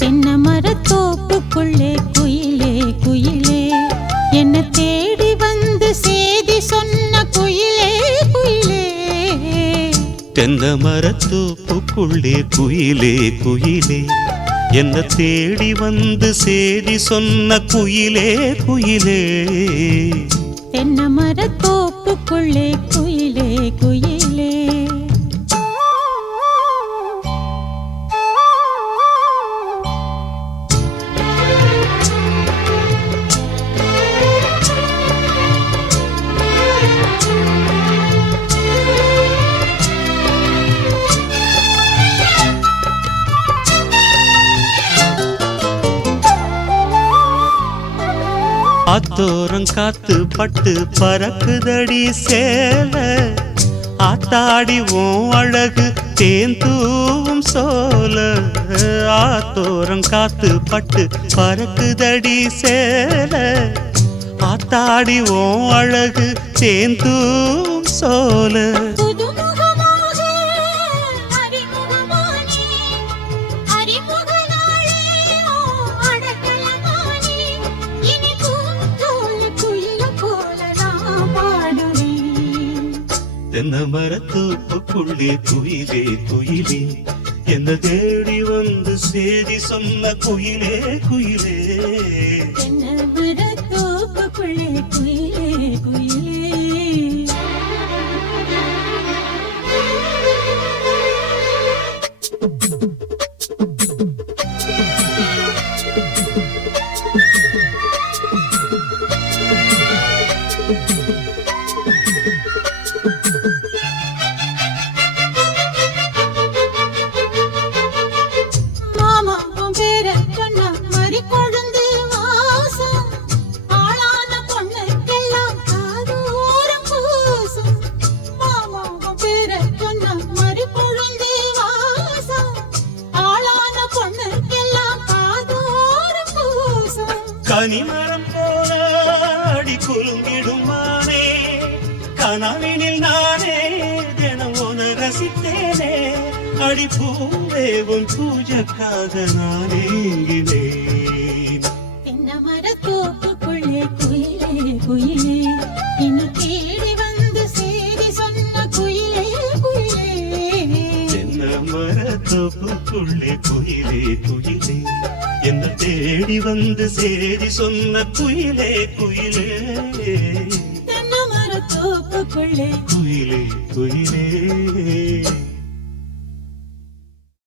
தென்னை மரத்தோப்புக்குள்ளே குயிலே குயிலே என்ன தேடி வந்து சேதி சொன்ன குயிலே குயிலே. தென்னை மரத்தோப்புக்குள்ளே குயிலே குயிலே என்ன தேடி வந்து சேதி சொன்ன குயிலே குயிலே. தென்னை மரத்தோப்புக்குள்ளே குயிலே குயிலே. ஆத்தோரம் காத்து பட்டு பறக்குதடி சேல ஆத்தாடி ஓம் அழகு தேன் தூவும் சோல. ஆத்தோரம் காத்து பட்டு பறக்குதடி சேல ஆத்தாடி ஓம் அழகு தேன் தூவும் சோல. தென்னை மரத்தோப்புக்குள்ளே குயிலே குயிலே என்ன தேடி வந்து சேதி சொன்ன குயிலே குயிலே. தென்னை மரத்தோப்புக்குள்ளே குயிலே குயிலே. கனிமரம் போல அடி குலுங்கிடுமானே கனவினில் நானே தினம் உன ரசித்தேனே. அடி பூவே உன் பூஜைக்காக நான் ஏங்கினேன். தென்னை மரத்தோப்புக்குள்ளே குயிலே குயிலே என்ன தேடி வந்து சேதி சொன்ன குயிலே குயிலே. தென்னை மரத்தோப்புக்குள்ளே குயிலே குயிலே என்ன தேடி வந்து சேதி சொன்ன குயிலே குயிலே. தென்னை மரத்தோப்புக்குள்ளே குயிலே குயிலே.